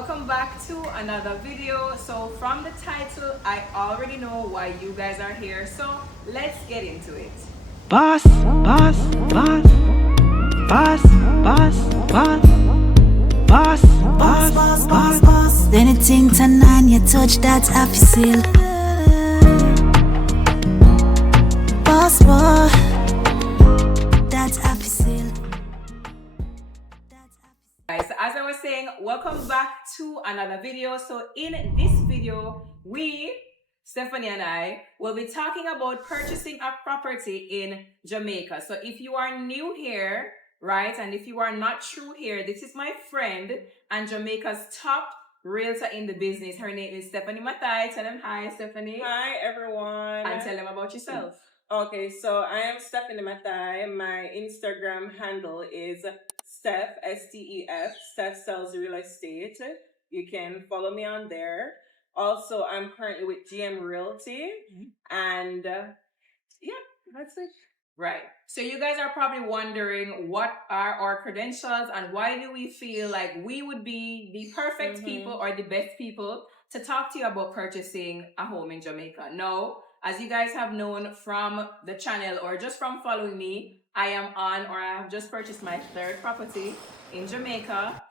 welcome back to another video. So from the title, I already know why you guys are here. So let's get into it. Boss, boss, boss, boss, boss, boss, boss, boss, boss, boss, boss. Anything Tanaania touch that I feel. Boss, boss, that I feel. Guys, so as I was saying, welcome back to another video. So in this video, Stephanie and I, will be talking about purchasing a property in Jamaica. So if you are new here, right, and if you are not true here, this is my friend and Jamaica's top realtor in the business. Her name is Stephanie Matai. Tell them hi, Stephanie. Hi, everyone. And tell them about yourself. Okay, so I am Stephanie Matai. My Instagram handle is Stef, S-T-E-F, Stef SellsRealEstate. You can follow me on there. Also, I'm currently with GM Realty. And yeah, that's it. Right. So you guys are probably wondering what are our credentials and why do we feel like we would be the perfect people or the best people to talk to you about purchasing a home in Jamaica. No, as you guys have known from the channel or just from following me, I am on or I have just purchased my third property in Jamaica.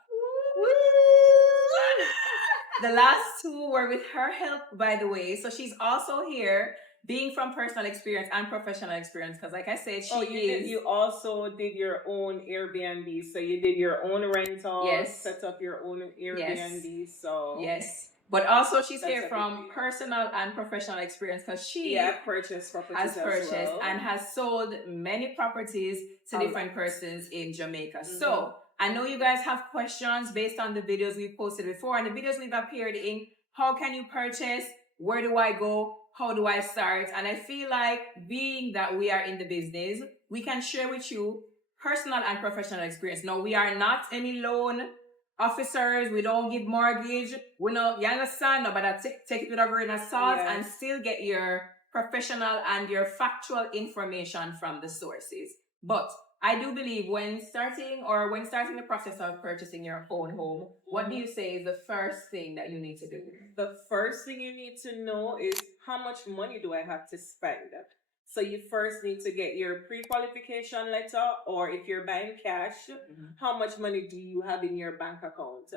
The last two were with her help, by the way. So she's also here being from personal experience and professional experience, because like I said, you also did your own Airbnb, so you did your own rental, yes, set up your own Airbnb, yes. so yes. But also she's here from personal and professional experience because she has purchased and has sold many properties to different persons in Jamaica. So I know you guys have questions based on the videos we've posted before and the videos we've appeared in. How can you purchase? Where do I go? How do I start? And I feel like being that we are in the business, we can share with you personal and professional experience. No, we are not any loan officers. We don't give mortgage. We know, you understand? No, but take it with a grain of salt and still get your professional and your factual information from the sources. But I do believe when starting the process of purchasing your own home, what do you say is the first thing that you need to do? The first thing you need to know is how much money do I have to spend? So you first need to get your pre-qualification letter, or if you're buying cash, how much money do you have in your bank account?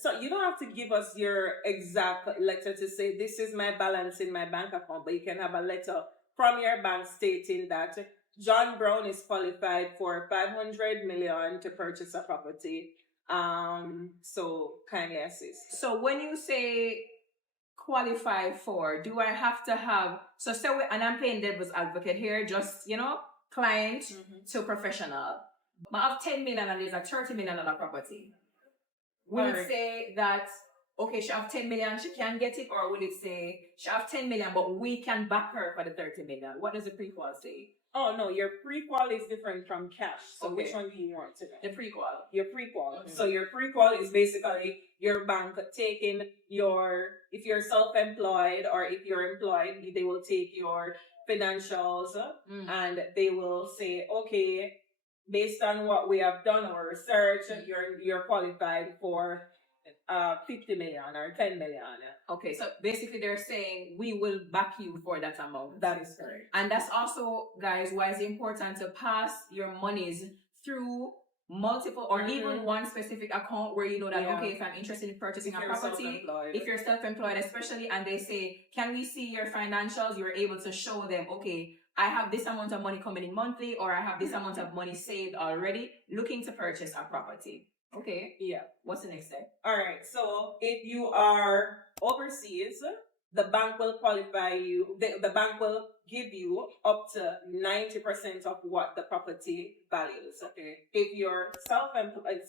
So you don't have to give us your exact letter to say this is my balance in my bank account, but you can have a letter from your bank stating that John Brown is qualified for 500 million to purchase a property. So kindly assist. So when you say qualify for, do I have to have, so say and I'm playing devil's advocate here, just, client to professional. I have 10 million and there's a 30 million property. Will it say that, okay, she have 10 million, she can get it, or will it say she have 10 million, but we can back her for the 30 million? What does the pre-qual say? Oh, no, your pre-qual is different from cash. So which one do you want to know? The pre-qual. Your pre-qual. So your pre-qual is basically your bank taking if you're self-employed or if you're employed, they will take your financials and they will say, okay, based on what we have done our research, you're qualified for 50 million or 10 million. Okay, so basically they're saying we will back you for that amount. That is correct. And that's also, guys, why it's important to pass your monies through multiple or even one specific account where you know that, okay, if I'm interested in purchasing a property, if you're self-employed especially, and they say, can we see your financials? You're able to show them, okay, I have this amount of money coming in monthly, or I have this amount of money saved already, looking to purchase a property. Okay. Yeah. What's the next step? All right. So if you are overseas, the bank will qualify you. The bank will give you up to 90% of what the property values. Okay. If you're self-employed,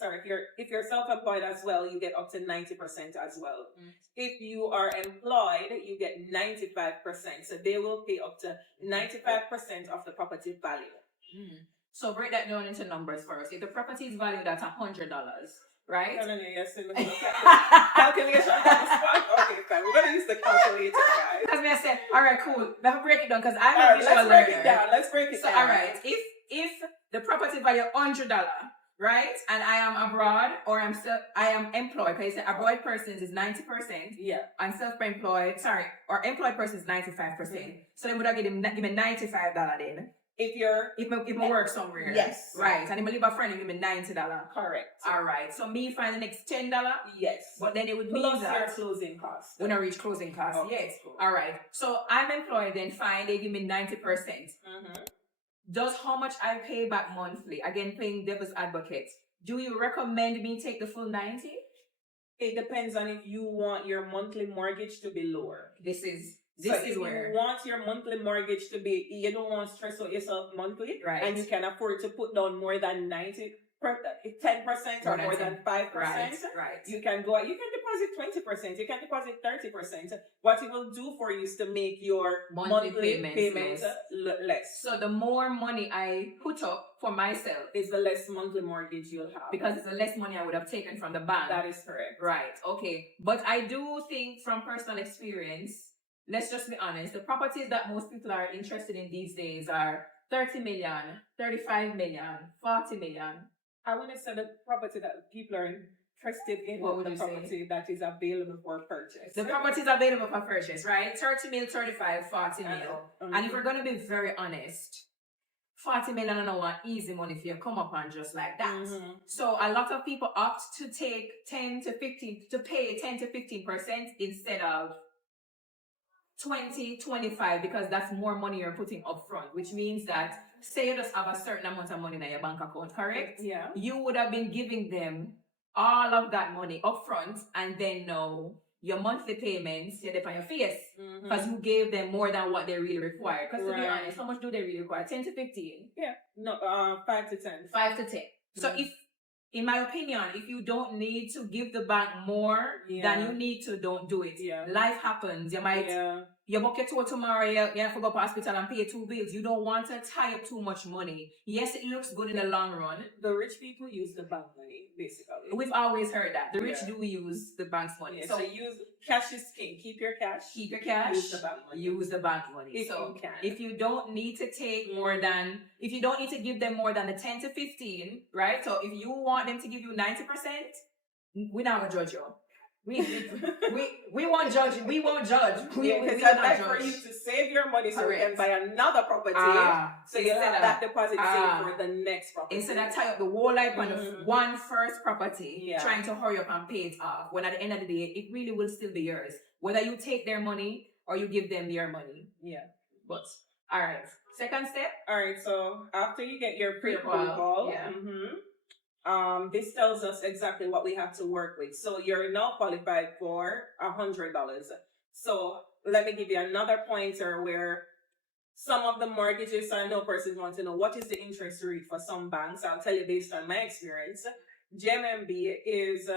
if you're self-employed as well, you get up to 90% as well. If you are employed, you get 95%. So they will pay up to 95% of the property value. So break that down into numbers first. If the property is valued at $100, right? Calculation. Okay, fine. We're gonna use the calculator, guys. Because I said, all right, cool. Let me break it down because I'm a visual learner. Let's break it down. All right, if the property value $100, right? And I am abroad, or I am employed. Because abroad persons is 90%. Yeah. And or employed person is 95%. So they would have given $95 then. If I work somewhere. Yes. Right. And if I leave a friend, give me $90. Correct. All right. So me find the next $10. Yes. But then it would plus mean that your closing costs. when I reach closing costs. Okay, Yes. cool. All right. So I'm employed, then fine. They give me 90%. Does how much I pay back monthly? Again, playing devil's advocate. Do you recommend me take the full 90? It depends on if you want your monthly mortgage to be lower. This is If where you want your monthly mortgage to be, you don't want to stress out yourself monthly, right, and you can afford to put down more than 10% or more than 5%. Right. You can deposit 20%. You can deposit 30%. What it will do for you is to make your monthly payments less. So the more money I put up for myself is the less monthly mortgage you'll have. Because it's the less money I would have taken from the bank. That is correct. Right. Okay. But I do think from personal experience, let's just be honest, the properties that most people are interested in these days are 30 million, 35 million, 40 million. I want to say the property that people are interested in, what would the you property say? That is available for purchase. The property is available for purchase, right? 30 mil, 35, 40 mil. And if we're going to be very honest, 40 million and want easy money if you come up and just like that. So a lot of people opt to take 10 to 15, to pay 10 to 15% instead of 20, 25, because that's more money you're putting up front, which means that say you just have a certain amount of money in your bank account, correct? Yeah. You would have been giving them all of that money up front, and then now your monthly payments, you're on your face because you gave them more than what they really require. Because to be honest, how much do they really require? 10 to 15? Yeah. No, 5 to 10. 5 to 10. So if, in my opinion, if you don't need to give the bank more than you need to, don't do it. Yeah. Life happens. You might, you book your tour tomorrow, you have to go to hospital and pay 2 bills. You don't want to tie up too much money. Yes, it looks good in the long run. The rich people use the bank money, basically. We've always heard that. The rich do use the bank's money. So use cash is king. Keep your cash. Keep your cash. Use the bank money. Use the bank money. If you can. If you don't need to take more than, if you don't need to give them more than the 10 to 15, right? So if you want them to give you 90%, we're not gonna judge you. We won't judge. We won't judge. We it's not time judge. for you to save your money so Correct. you can buy another property. So you have that deposit saved for the next property. Instead of tie up the whole life on the one first property, trying to hurry up and pay it off, when at the end of the day, it really will still be yours. Whether you take their money or you give them your money. Yeah. But, all right. Second step. All right. So after you get your pre-qual, this tells us exactly what we have to work with. So you're now qualified for $100. So let me give you another pointer where some of the mortgages, I know persons want to know what is the interest rate for some banks. I'll tell you based on my experience. JAMAICA is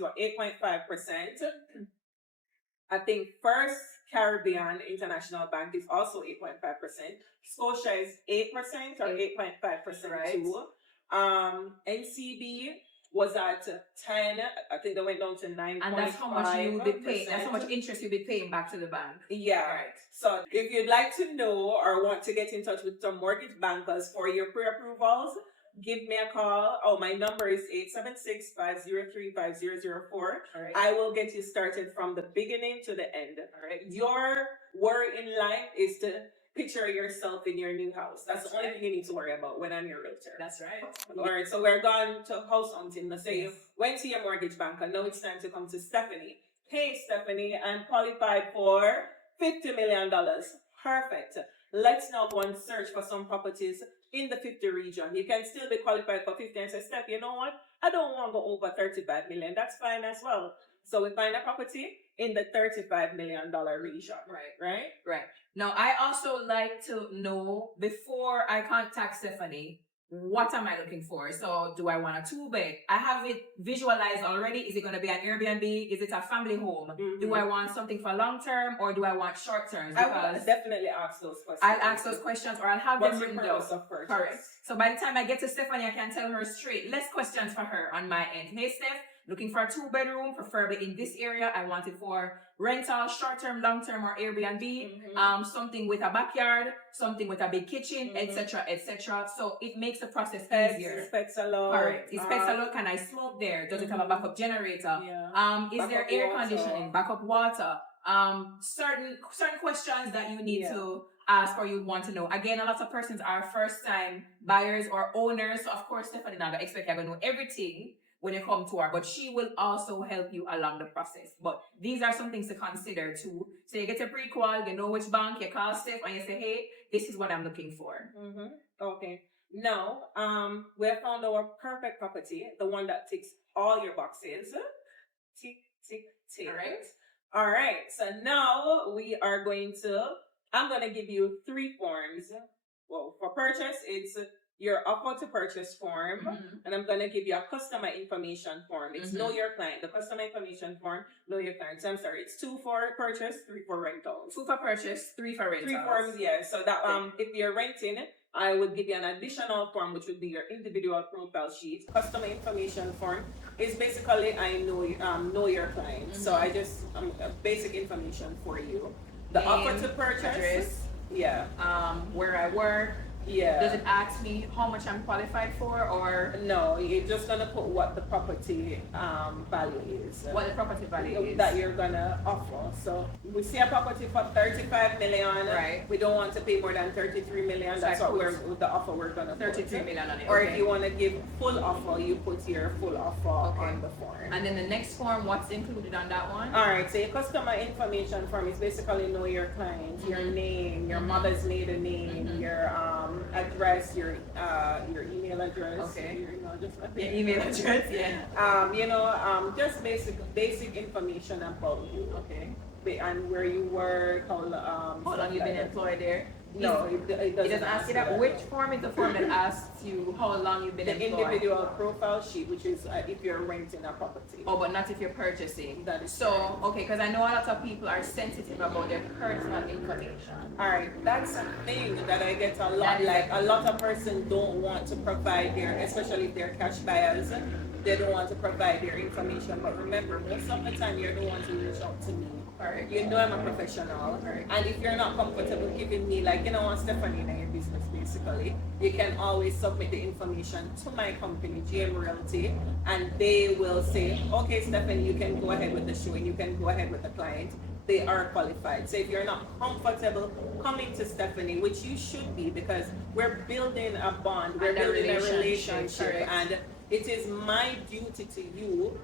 what, 8.5%. I think First Caribbean International Bank is also 8.5%. Scotia is 8% or 8.5% too. NCB was at 10. I think they went down to 9.5%. And that's how much you'll be paying. That's how much interest you'll be paying back to the bank. Yeah. Right. So if you'd like to know or want to get in touch with some mortgage bankers for your pre-approvals, give me a call. Oh, my number is 876-503-5004. Right. I will get you started from the beginning to the end. All right. Your worry in life is to picture yourself in your new house. That's the only thing you need to worry about when I'm your realtor. That's right. All right. So we're going to house hunting. Let's say you went to your mortgage banker. Now it's time to come to Stephanie. Hey, Stephanie, I'm qualified for $50 million. Perfect. Let's now go and search for some properties in the 50 region. You can still be qualified for 50 and say, Steph, you know what? I don't want to go over 35 million. That's fine as well. So we find a property in the $35 million region. Right. Now, I also like to know before I contact Stephanie, what am I looking for? So do I want a 2-bed? I have it visualized already. Is it going to be an Airbnb? Is it a family home? Do I want something for long term or do I want short term? I will definitely ask those questions. I'll ask those questions or I'll have them written down. Correct. So by the time I get to Stephanie, I can tell her straight. Less questions for her on my end. Hey, Steph, looking for a 2-bedroom, preferably in this area. I want it for rental, short-term, long-term, or Airbnb. Something with a backyard, something with a big kitchen, etc., etc. So it makes the process easier. Specs alone. Correct. It specs alone. Can I smoke there? Does it have a backup generator? Yeah. Is there air conditioning? Backup water? Certain questions that you need to ask or you want to know. Again, a lot of persons are first-time buyers or owners. So of course, Stephanie now expect you're going to know everything when you come to her, but she will also help you along the process. But these are some things to consider too. So you get a pre-qual, you know which bank, you call Steph and you say, hey, this is what I'm looking for. Okay. Now, we have found our perfect property, the one that ticks all your boxes. Tick, tick, tick. All right. So now I'm going to give you 3 forms. Well, for purchase, it's your offer to purchase form. And I'm going to give you a customer information form. It's know your client. The customer information form, know your client. So I'm sorry, it's 2 for purchase, 3 for rentals. 2 for purchase, 3 for rentals. 3 forms, yeah. So that if you're renting, I would give you an additional form, which would be your individual profile sheet. Customer information form is basically I know your client. So I just basic information for you. The offer to purchase. Address, where I work. Yeah. Does it ask me how much I'm qualified for, or no? You're just gonna put what the property value is. What the property value is that you're gonna offer. So we see a property for 35 million. Right. We don't want to pay more than 33 million. That's what the offer we're gonna 33 million on it. Or if you want to give full offer, you put your full offer on the form. And then the next form, what's included on that one? All right. So your customer information form is basically know your client, your name, your mother's maiden name, your address, your email address. Okay. Your email address. Yeah. Just basic information about you. Okay. And where you work, how long you've been employed there. No, it doesn't ask you that. Which form is the form that asks you how long you've been employed? The individual profile sheet, which is if you're renting a property. Oh, but not if you're purchasing. That is so correct. Okay, because I know a lot of people are sensitive about their personal information. All right, that's a thing that I get a lot. Like a lot of persons don't want to provide especially if they're cash buyers, they don't want to provide their information. But remember, most of the time you're the one to reach out to me. Right. You know I'm a professional. Right. And if you're not comfortable giving me, like, Stephanie in your business, basically, you can always submit the information to my company, GM Realty, and they will say, okay, Stephanie, you can go ahead with the showing, you can go ahead with the client. They are qualified. So if you're not comfortable coming to Stephanie, which you should be, because we're building a bond, we're building a relationship, and it is my duty to you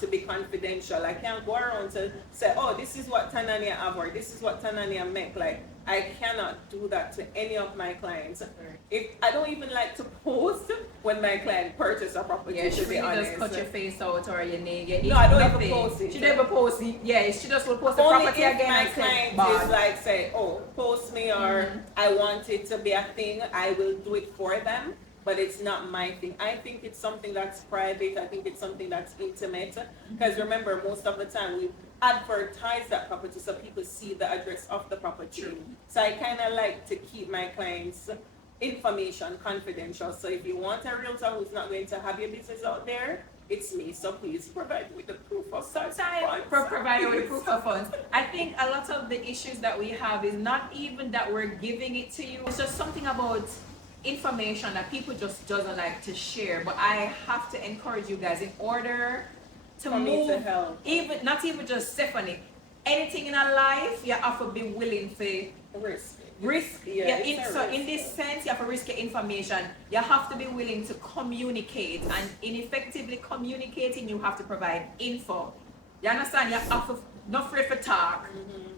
to be confidential. I can't go around to say, oh, this is what Tanaania have, or this is what Tanaania make. Like, I cannot do that to any of my clients. If I don't even like to post when my client purchase a property. Yeah, she really just cut your face out or your name. No, I don't even post it. She never post it. Yeah, she just will post the only property if again. My client is like, say, oh, post me, or I want it to be a thing, I will do it for them. But it's not my thing. I think it's something that's private. I think it's something that's intimate. Because remember, most of the time we advertise that property so people see the address of the property. True. So I kind of like to keep my clients' information confidential. So if you want a realtor who's not going to have your business out there, it's me. So please provide me with the proof of funds. Provide with proof of funds. I think a lot of the issues that we have is not even that we're giving it to you. It's just something about information that people just doesn't like to share. But I have to encourage you guys, in order to move, to help. Even not even just Stephanie, anything in our life, you have to be willing to risk. In this sense, you have to risk your information. You have to be willing to communicate, and in effectively communicating, you have to provide info. You understand? You have to not afraid for talk.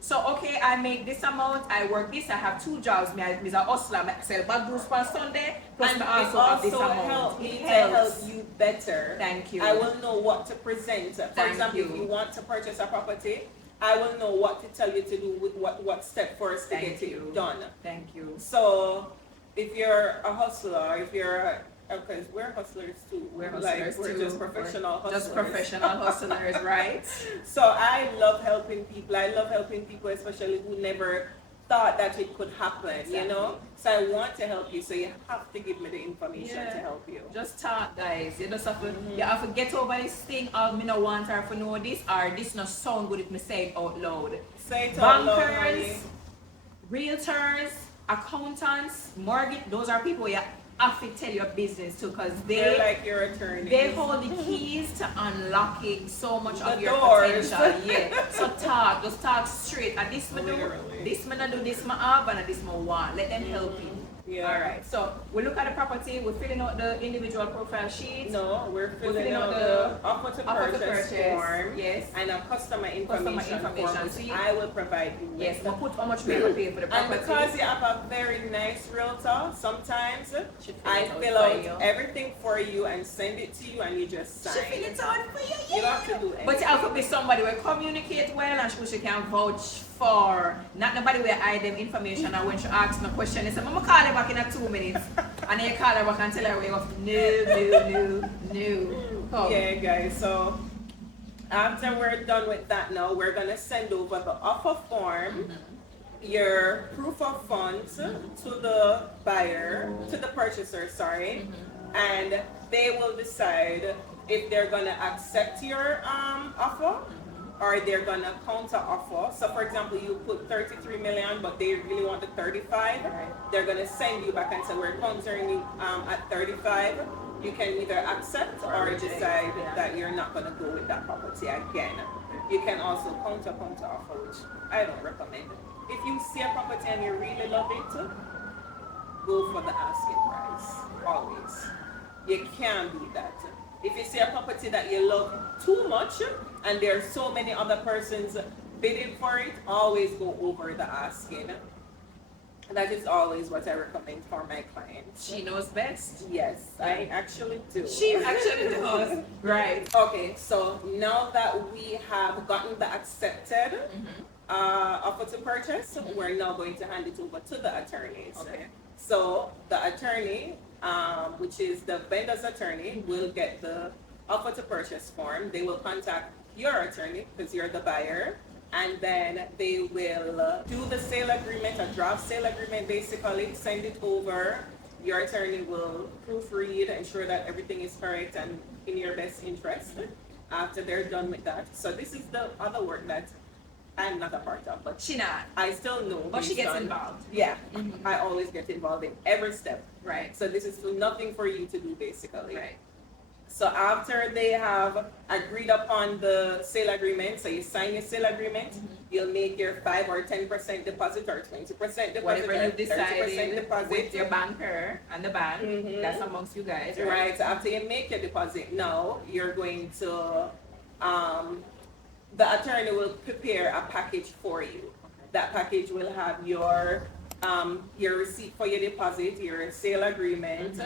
So okay, I make this amount, I work this, I have 2 jobs. I'm a hustler, I sell bad news for Sunday, plus and I also have this amount. It helps you better. Thank you. I will know what to present. For example, if you want to purchase a property, I will know what to tell you to do with what step first to get it done. Thank you. So if you're a hustler, if you're because we're hustlers too. We're just professional hustlers. Just professional hustlers, right? So I love helping people. I love helping people, especially who never thought that it could happen, you know? So I want to help you, so you have to give me the information to help you. Just talk, guys. You just have to, you have to get over this thing of me no want her to know this, or this not sound good if me say it out loud. Say it out loud, Bankers, realtors, accountants, mortgage, those are people you have to tell your business to, because they're like your attorney. They hold the keys to unlocking so much of your doors. potential. Yeah. So talk, just talk straight. And this me do, this me not do, this me have, and this me want. Let them help you. Yeah. All right. So we look at the property. We're filling out the individual profile sheet. No, we're filling out the offer to purchase form. Yes. And a customer information form, So which I will provide you with. Yes. We'll put how much we will pay for the property. And because you have a very nice realtor, sometimes I fill out everything for you and send it to you, and you just sign. She fill it out for you. Yeah. You don't have to do anything. But you have to be somebody who communicate well and she can vouch for. Not nobody will hide them information, and when she asks me a question, they say, Mama, call her back in 2 minutes. And then you call her back and tell her way off. No. Oh. Yeah, guys. So after we're done with that now, we're going to send over the offer form, your proof of funds to the buyer, to the purchaser, sorry. And they will decide if they're going to accept your offer, or they're gonna counter offer. So for example, you put 33 million, but they really want the 35. They're gonna send you back and say, we're countering you at 35. You can either accept or decide that you're not gonna go with that property again. You can also counter offer, which I don't recommend. If you see a property and you really love it, go for the asking price, always. You can't beat that. If you see a property that you love too much and there are so many other persons bidding for it, always go over the asking. That is always what I recommend for my clients. She knows best. Yes, I actually do. She actually does. Right. Okay, so now that we have gotten the accepted offer to purchase, we're now going to hand it over to the attorneys. Okay. So the attorney, which is the vendor's attorney, will get the offer to purchase form. They will contact your attorney because you're the buyer, and then they will do the sale agreement, a draft sale agreement basically, send it over. Your attorney will proofread, ensure that everything is correct and in your best interest after they're done with that. So this is the other work that I'm not a part of, but she not. I still know. But she gets involved. Yeah, I always get involved in every step. Right. So this is nothing for you to do basically. Right. So after they have agreed upon the sale agreement, so you sign your sale agreement, you'll make your 5 or 10% deposit or 20% deposit, Whatever you or 30% decided deposit with your banker and the bank, that's amongst you guys, right? Right. So after you make your deposit, now you're going to the attorney will prepare a package for you. That package will have your receipt for your deposit, your sale agreement.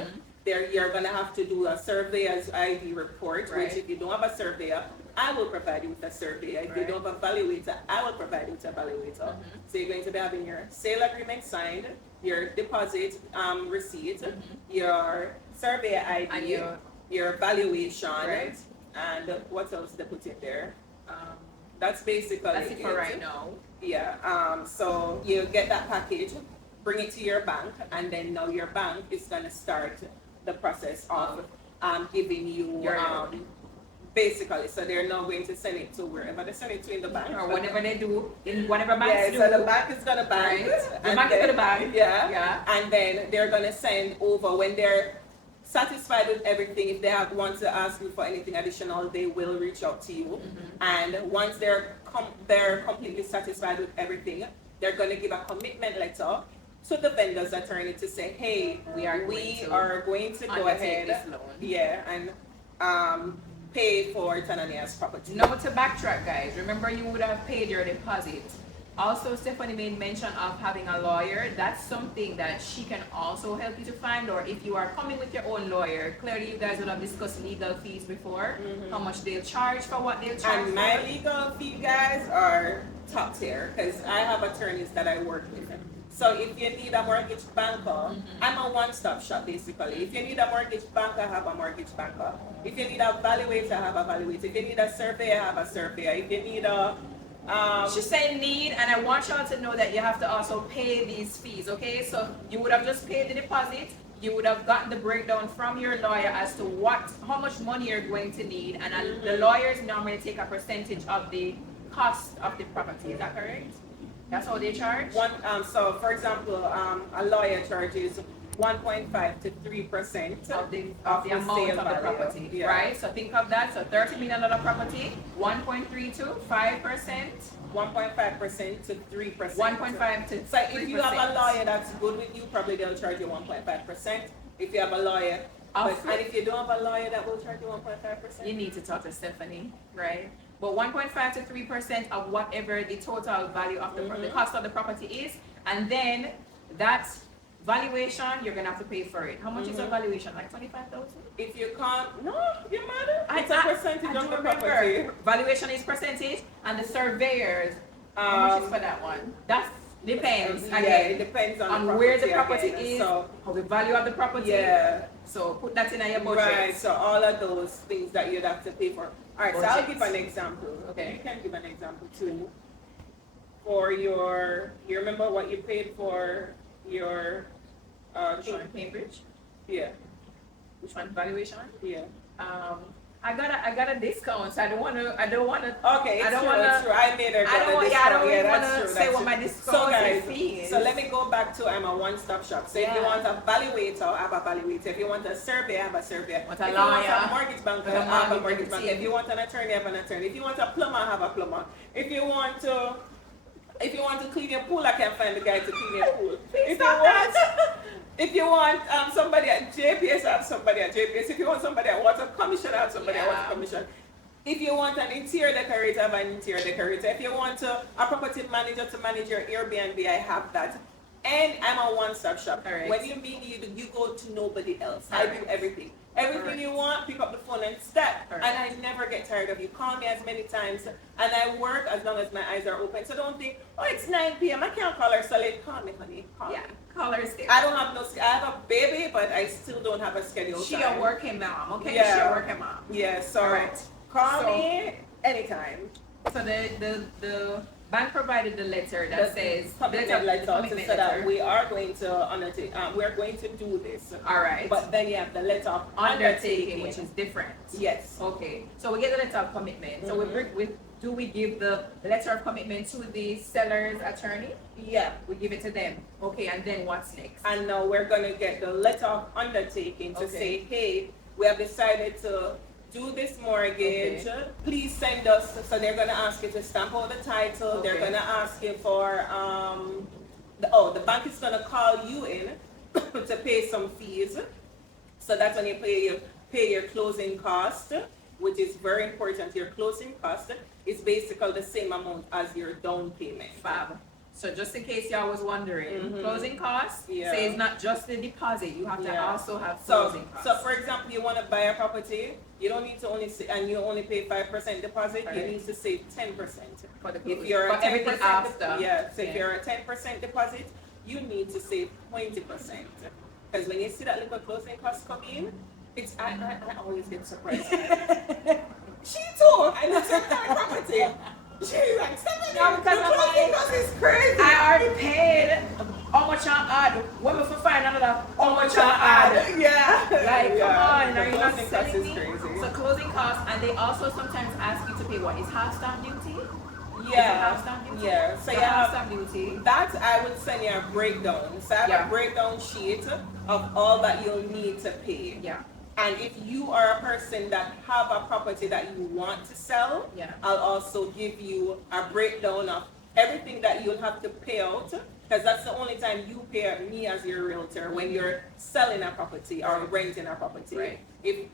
There, you're gonna have to do a surveyor's ID report, which if you don't have a surveyor, I will provide you with a surveyor. If you don't have a valuator, I will provide you with a valuator. So you're going to be having your sale agreement signed, your deposit receipt, your surveyor ID, and your valuation, and what else they put in there? That's basically it for right now. Yeah. So you get that package, bring it to your bank, and then now your bank is gonna start the process of giving you your basically. So they're now going to send it to wherever they send it to in the bank, or whatever they do in whatever banks do. So the bank is gonna bank. The bank is gonna bank. Yeah. And then they're gonna send over when they're satisfied with everything. If they want to ask you for anything additional, they will reach out to you. And once they're completely satisfied with everything, they're going to give a commitment letter to the vendor's attorney to say, hey, we are going to go ahead and pay for Tanaania's property. Now to backtrack, guys, remember you would have paid your deposit. Also, Stephanie made mention of having a lawyer. That's something that she can also help you to find, or if you are coming with your own lawyer, clearly you guys would have discussed legal fees before, how much they'll charge for what they'll charge. And my legal fee, guys, are top tier because I have attorneys that I work with. So if you need a mortgage banker, I'm a one-stop shop basically. If you need a mortgage banker, I have a mortgage banker. If you need a valuator, I have a valuator. If you need a surveyor, I have a surveyor. If you need a She's saying need, and I want y'all to know that you have to also pay these fees, okay? So you would have just paid the deposit, you would have gotten the breakdown from your lawyer as to how much money you're going to need, and the lawyers normally take a percentage of the cost of the property. Is that correct? That's how they charge? So for example, a lawyer charges 1.5 to 3% of the amount of the property, yeah. Right? So think of that. So $30 million property, 1.3 to 5%, 1.5% to 3%. 1.5 to 3%. So if you have a lawyer that's good with you, probably they'll charge you 1.5%. If you have a lawyer, and if you don't have a lawyer that will charge you 1.5%, you need to talk to Stephanie, right? But 1.5 to 3% of whatever the total value of the cost of the property is, and then that valuation, you're gonna have to pay for it. How much is a valuation? Like 25,000? If you can't, no, you matter. It's a percentage of the property. Valuation is percentage, and the surveyors, how much is for that one? That depends. Yeah, again, it depends on where the property again. is, So, how the value of the property. Yeah. So put that in your budget. Right. So all of those things that you'd have to pay for. All right. So I'll give an example. Okay. You can give an example too. For you remember what you paid for your Cambridge. Yeah. Which one? Valuation. Yeah. I got a discount, so I don't wanna. Okay, it's true. I made her I don't want to say what my discount so guys, is. So let me go back to I'm a one-stop shop. So if you want a valuator, I have a valuator. If you want a surveyor, I have a surveyor. Want if a you lawyer, want a mortgage banker, I have a mortgage banker. If you want an attorney, I have an attorney. If you want a plumber, I have a plumber. If you want to clean your pool, I can find the guy to clean your pool. If you want somebody at JPS, I have somebody at JPS. If you want somebody at Water Commission, I have somebody at Water Commission. If you want an interior decorator, I have an interior decorator. If you want a property manager to manage your Airbnb, I have that. And I'm a one-stop shop. Right. When you meet me, you go to nobody else. I do everything. Everything you want, pick up the phone and start. And I never get tired of you. Call me as many times. And I work as long as my eyes are open. So don't think, oh, it's 9 p.m. I can't call her solid. Call me, honey. Call me. Call her still. I don't have I have a baby, but I still don't have a schedule. She a working mom, okay? Yeah. She a working mom. Yeah, so call me anytime. So the bank provided the letter that says commitment letter so that we are going to undertake. We're going to do this. All right. But then you have the letter of undertaking, which is different. Yes. Okay. So we get the letter of commitment. So do we give the letter of commitment to the seller's attorney? Yeah. We give it to them. Okay. And then what's next? And now we're going to get the letter of undertaking to say, hey, we have decided to do this mortgage. Okay. Please send us. So they're going to ask you to stamp out the title. Okay. They're going to ask you for the bank is going to call you in to pay some fees. So that's when you pay your closing cost, which is very important. Your closing cost is basically the same amount as your down payment. Fab. So just in case y'all was wondering, closing costs, say it's not just the deposit, you have to also have closing costs. So for example, you want to buy a property, you don't need to you only pay 5% deposit, you need to save 10%. For the if you're a 10% after. If you're a 10% deposit, you need to save 20%. Because when you see that little closing cost come in, I always get surprised. She too, I know some property. She's like, no, because it's crazy. I already paid how much I add. When we find another, how much I add. Yeah. Like, come on, are you not closing selling cost me? is crazy. So closing costs, and they also sometimes ask you to pay what? Is half stamp duty? Yeah. Half stamp duty? Yeah. So half stamp duty. That I would send you a breakdown. So I have a breakdown sheet of all that you'll need to pay. Yeah. And if you are a person that have a property that you want to sell, I'll also give you a breakdown of everything that you'll have to pay out, because that's the only time you pay me as your realtor when you're selling a property or renting a property. Right. If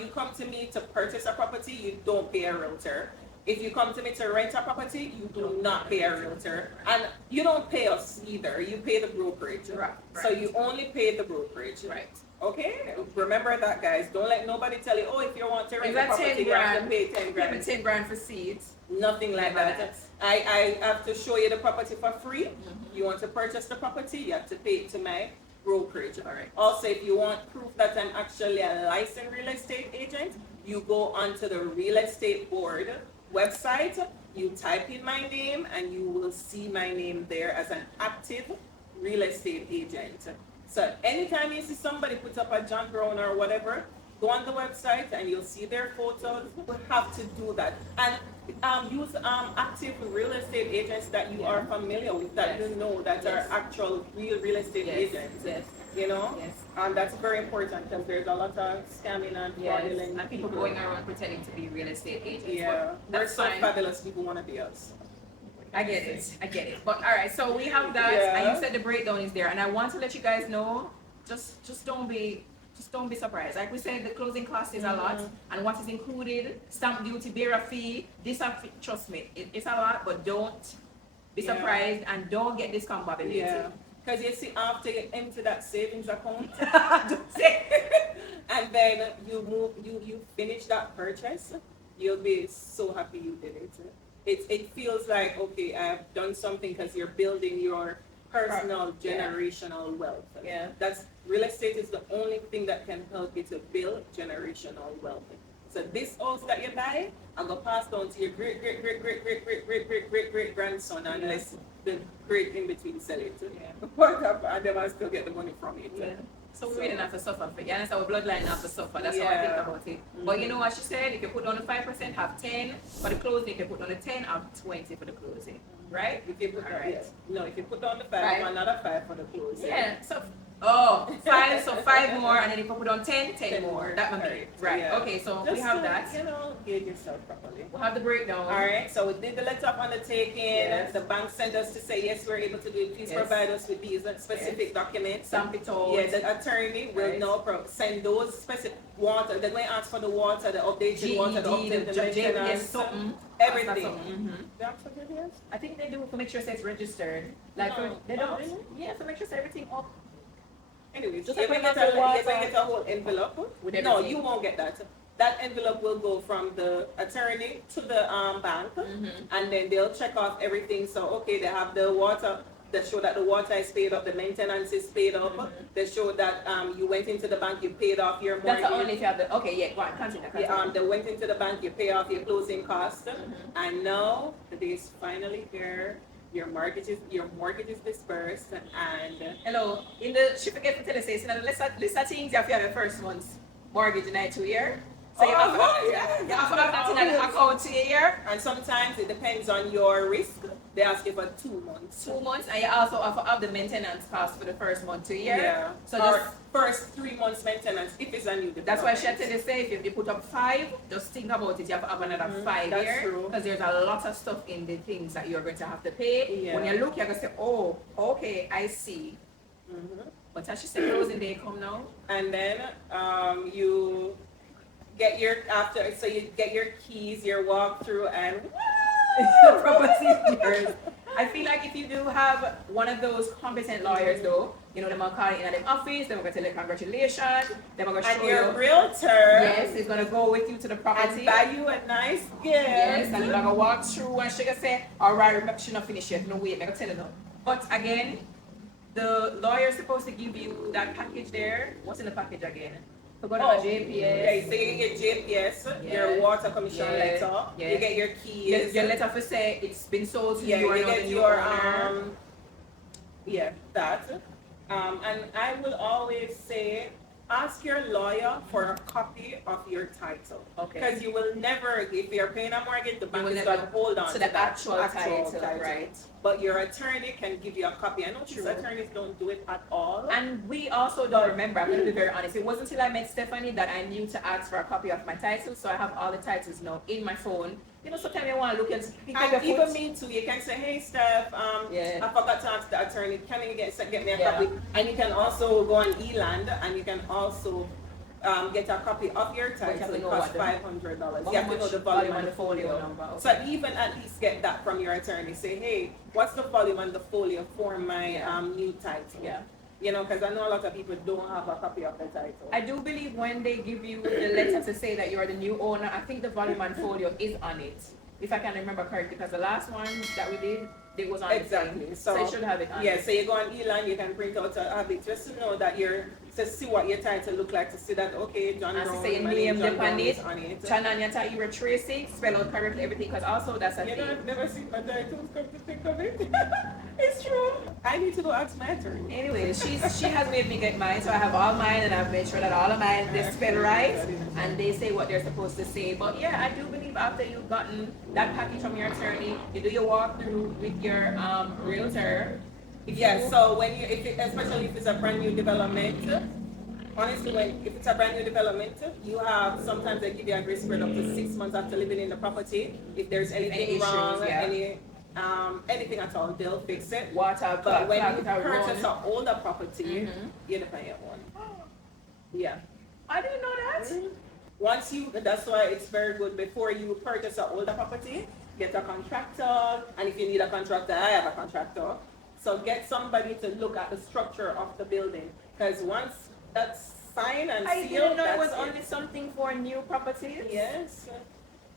you come to me to purchase a property, you don't pay a realtor. If you come to me to rent a property, you do not pay a realtor. And you don't pay us either. You pay the brokerage. Right. So you only pay the brokerage. Right. Okay? Remember that, guys. Don't let nobody tell you, oh, if you want to rent a property, you have to pay 10 grand. 10 grand for seeds. Nothing like that. I have to show you the property for free. You want to purchase the property, you have to pay it to my brokerage. All right. Also, if you want proof that I'm actually a licensed real estate agent, you go onto the real estate board website. you type in my name and you will see my name there as an active real estate agent. So anytime you see somebody put up a John Brown or whatever, go on the website and you'll see their photos. You have to do that. And use active real estate agents that you are familiar with, that you know that are actual real estate agents. Yes. You know? Yes. That's very important because there's a lot of scamming and fraudulent and people going around pretending to be real estate agents. Yeah, that's so fine. fabulous people want to be us. I get it. But all right, so we have that, and you said the breakdown is there, and I want to let you guys know, just don't be surprised. Like we said, the closing cost is a lot, and what is included: stamp duty, bearer fee, trust me, it's a lot, but don't be surprised and don't get discombobulated. Yeah. Because you see, after you empty that savings account, and then you finish that purchase, you'll be so happy you did it. It feels like, okay, I've done something, because you're building your personal generational wealth. Yeah. That's real estate is the only thing that can help you to build generational wealth. So this house that you buy, I'm gonna pass down to your great grandson, unless the great in between sell it. And they might still get the money from it. Yeah. So we didn't have to suffer for it. And it's our bloodline have to suffer. That's how I think about it. But you know what she said? If you put down the 5%, have 10 for the closing. If you put down the 10, have 20 for the closing. Right? If you put no, if you put down the 5, have another 5 for the closing. Yeah. So 5, so 5 more, and then if you put on 10 more. That might be right. Yeah. Okay, so Just we have that. Gauge yourself properly. We'll have the breakdown. Alright, so we did the letter of undertaking. Yes. The bank sent us to say yes, we're able to do it. Please provide us with these specific documents. Stamp it all. Yeah, the attorney will now send those specific water. They're going to ask for the water, the updated water, the updated maintenance, everything. I think they do to make sure it's registered. Like they don't. Yeah, to make sure it's everything up. Anyways, just you're like going to get a whole envelope. No, you won't get that. That envelope will go from the attorney to the bank, and then they'll check off everything. So, okay, they have the water. They show that the water is paid up, the maintenance is paid up. They show that you went into the bank, you paid off your mortgage. That's only if you have the. Okay, yeah, go on, continue. They went into the bank, you pay off your closing costs, and now the day is finally here. Your mortgage is dispersed, and hello. In the she forget to tell us, you know, list of things you have your first month's mortgage in 2 years. So you have to have that in an account 2 years. And sometimes it depends on your risk. They ask you for 2 months. 2 months, and you also have the maintenance cost for the first month 2 years. Yeah. So just first 3 months maintenance if it's a new development. That's why she had to say if you put up 5, just think about it. You have to have another 5 years. Because there's a lot of stuff in the things that you're going to have to pay. Yeah. When you look, you're going to say, oh, okay, I see. But as she said, closing day come now. And then you get your you get your keys, your walkthrough, and property yours. I feel like if you do have one of those competent lawyers, though, you know, they're going to call you in the office, they're going to tell you congratulations, they're going to show you. And your realtor. Yes, is going to go with you to the property. And buy you a nice gift. Yes, and they're going to walk through, and she's going to say, all right, remember, she's not finished yet. No, wait, I'm going to tell you no. But again, the lawyer is supposed to give you that package there. What's in the package again? Forgot about JPS. Yeah, so you get your JPS, your water commission letter. You get your keys. Your letter for say it's been sold to you. You get your that. And I will always say, ask your lawyer for a copy of your title. Okay. Because you will never, if you're paying a mortgage, the bank is going to hold on to the actual title, right? But your attorney can give you a copy. I know these attorneys don't do it at all. And we also don't remember, I'm going to be very honest. It wasn't until I met Stephanie that I knew to ask for a copy of my title. So I have all the titles now in my phone. You know, sometimes you want to look and even me too. You can say, hey, Steph, I forgot to ask the attorney. Can you get me a copy? And you can also go on Eland and you can also get a copy of your title. It costs $500. You have to know the volume and the folio number. Okay. So even at least get that from your attorney. Say, hey, what's the volume and the folio for my new title? Yeah. You know, because I know a lot of people don't have a copy of the title. I do believe when they give you the letter to say that you're the new owner, I think the volume and folio is on it. If I can remember correctly, because the last one that we did, it was on exactly. So you should have it on. Yeah, so you go on Elan, you can print out a habit just to know that to see what your title look like, to see that, okay, John Brown, say my name John the Brown on is it. on it. Tanaania Taira Tracy, spell out correctly everything, because also that's a You know, thing. I've never seen my titles, come to think of it. It's true. I need to go ask my attorney. Anyway, she has made me get mine, so I have all mine, and I've made sure that all of mine they spell right, and they say what they're supposed to say. But yeah, I do believe after you've gotten that package from your attorney, you do your walkthrough with your realtor. So when especially if it's a brand new development, honestly, if it's a brand new development, you have, sometimes they give you a grace period up to 6 months after living in the property. If there's anything wrong, anything at all, they'll fix it. Water, but when you purchase an older property, you depend on one. Yeah. I didn't know that. That's why it's very good before you purchase an older property, get a contractor, and if you need a contractor, I have a contractor. So get somebody to look at the structure of the building, because once that's signed and sealed, I didn't know it was only something for new properties. Yes.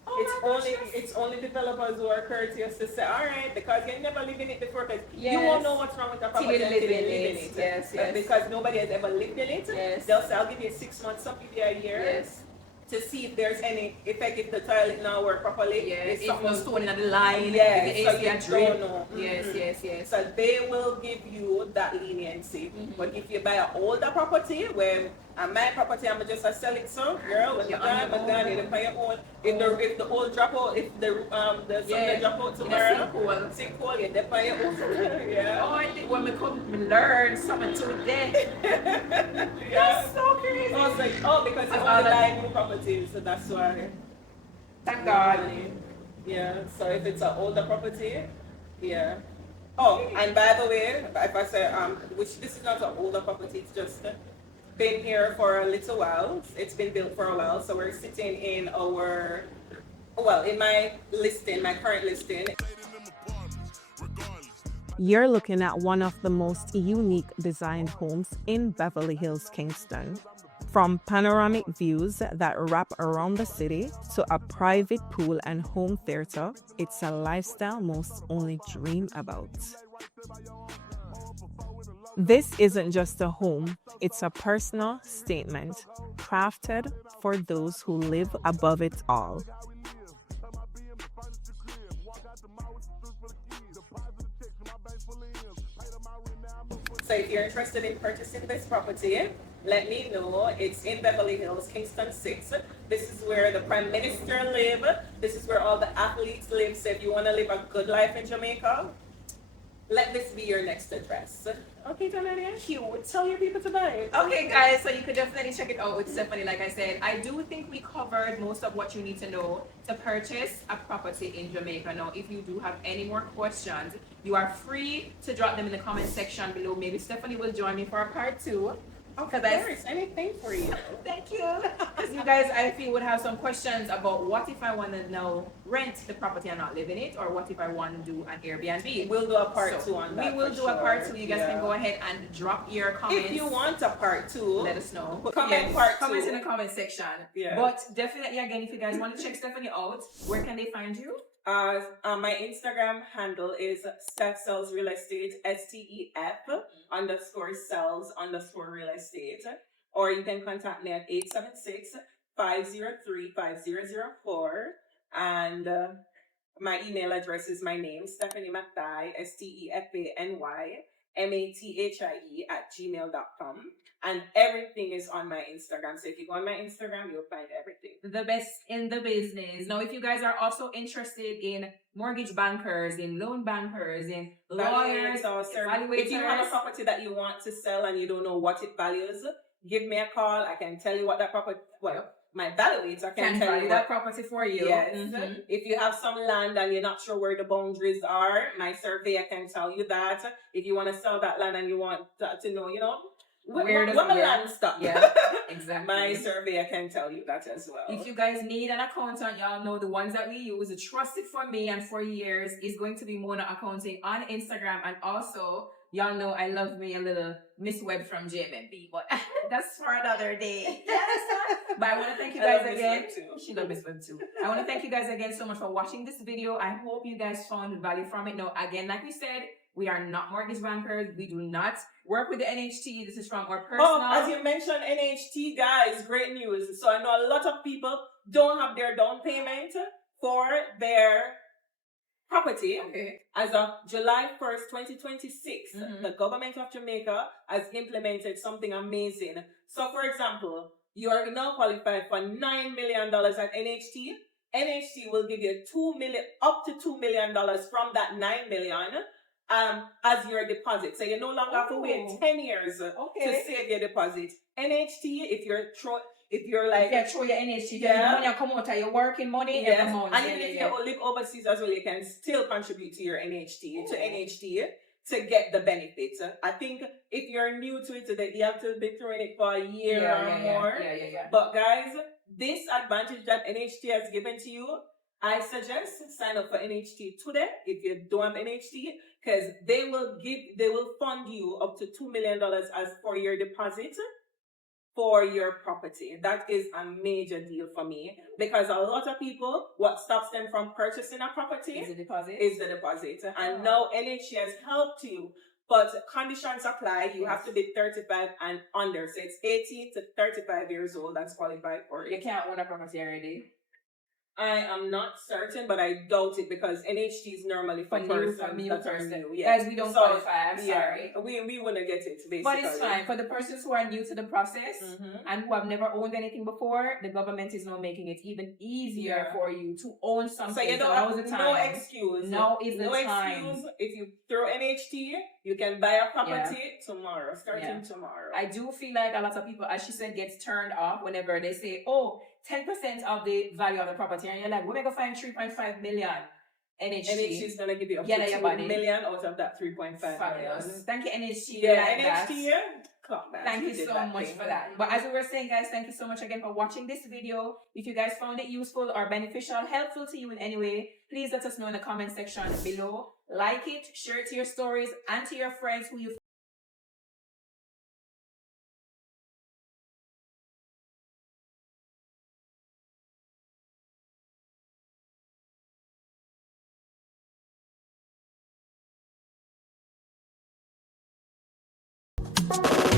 Oh, it's only developers who are courteous to say, all right, because you never lived in it before, because yes. you won't know what's wrong with the property until you live in it. Yes. Because nobody has ever lived in it. Yes. They'll say, I'll give you 6 months, some give you a year. Yes. To see if there's any effect, if the toilet now work properly. Yeah, if no stone in the line, yes, so you don't know. Yes. So they will give you that leniency. But if you buy an older property, where my property, I'm just a sell it, so girl, when you're done, you pay your own. If the old drop out, if the sun drop out tomorrow, sinkhole, you pay your own. Yeah. Oh, I think when we come learn something today. That's so crazy. I was like, because you only buy new properties, so that's why. Thank God. Yeah, so if it's an older property, yeah. Oh, and by the way, if I say, which this is not an older property, it's just been here for a little while. It's been built for a while, so we're sitting in in my listing, my current listing. You're looking at one of the most unique designed homes in Beverly Hills, Kingston. From panoramic views that wrap around the city to a private pool and home theater, it's a lifestyle most only dream about. This isn't just a home, it's a personal statement crafted for those who live above it all. So if you're interested in purchasing this property, let me know. It's in Beverly Hills, Kingston 6. This is where the Prime Minister lives. This is where all the athletes live. So if you want to live a good life in Jamaica, let this be your next address. Okay, Tanaania, cute. Tell your people to buy it. Okay, guys, so you could definitely check it out with Stephanie. Like I said, I do think we covered most of what you need to know to purchase a property in Jamaica. Now, if you do have any more questions, you are free to drop them in the comment section below. Maybe Stephanie will join me for a part 2. Of course, anything for you. Thank you. Because you guys, I feel, would have some questions about what if I want to now rent the property and not live in it, or what if I want to do an Airbnb. We'll do a part 2 on that. We will do a part 2. You guys can go ahead and drop your comments. If you want a part 2, let us know. Comments in the comment section. Yeah. But definitely, again, if you guys want to check Stephanie out, where can they find you? My Instagram handle is Stef SellsRealEstate, STEF_sells_real estate. Or you can contact me at 876-503-5004. And my email address is my name, Stephanie Mathai, STEFANY@gmail.com. And everything is on my Instagram. So if you go on my Instagram, you'll find everything. The best in the business. Now, if you guys are also interested in mortgage bankers, in loan bankers, in lawyers, evaluators. If you have a property that you want to sell and you don't know what it values, give me a call. I can tell you what that property, my valuator can tell you that property for you. Yes. Mm-hmm. If you have some land and you're not sure where the boundaries are, my surveyor can tell you that. If you want to sell that land and you want to know, where the land stop. Yeah, exactly. My surveyor can tell you that as well. If you guys need an accountant, y'all know the ones that we use, trusted for me and for years, is going to be Mona Accounting on Instagram, and also Y'all know I love me a little Miss Webb from JAMAICA, but that's for another day. Yes. But I want to thank you guys again. She loves Miss Webb too. I want to thank you guys again so much for watching this video. I hope you guys found value from it. Now, again, like we said, we are not mortgage bankers. We do not work with the NHT. This is from our personal. Oh, as you mentioned, NHT, guys, great news. So I know a lot of people don't have their down payment for their property. Okay. As of July 1st, 2026, the government of Jamaica has implemented something amazing. So, for example, you are now qualified for $9 million at NHT. NHT will give you up to $2 million from that $9 million as your deposit. So you no longer have to wait 10 years to save your deposit. NHT, if you're like, throw your NHT, money come out of your working money every month. And even if you live overseas as well, you can still contribute to your NHT to get the benefits. I think if you're new to it, you have to be throwing it for a year or more. But guys, this advantage that NHT has given to you, I suggest sign up for NHT today if you don't have NHT, because they will fund you up to $2 million as for your deposit for your property. That is a major deal for me, because a lot of people, what stops them from purchasing a property is the deposit. And now NHT has helped you, but conditions apply. You have to be 35 and under. So it's 18 to 35 years old that's qualified for it. You can't own a property already. I am not certain, but I doubt it, because NHT is normally for persons that are new. Guys, we don't qualify. I'm sorry. We want to get it, basically. But it's fine. For the persons who are new to the process and who have never owned anything before, the government is now making it even easier for you to own something. So you don't have no excuse. Now is the time. No excuse. If you throw NHT, you can buy a property tomorrow, starting tomorrow. I do feel like a lot of people, as she said, gets turned off whenever they say, 10% of the value of the property. And you're like, we're going to find 3.5 million. NHT is going to give you up to $2 million out of that 3.5 million. Thank you, NHT. NHT, thank you so much for that. But as we were saying, guys, thank you so much again for watching this video. If you guys found it useful or beneficial, helpful to you in any way, please let us know in the comment section below. Like it, share it to your stories and to your friends who you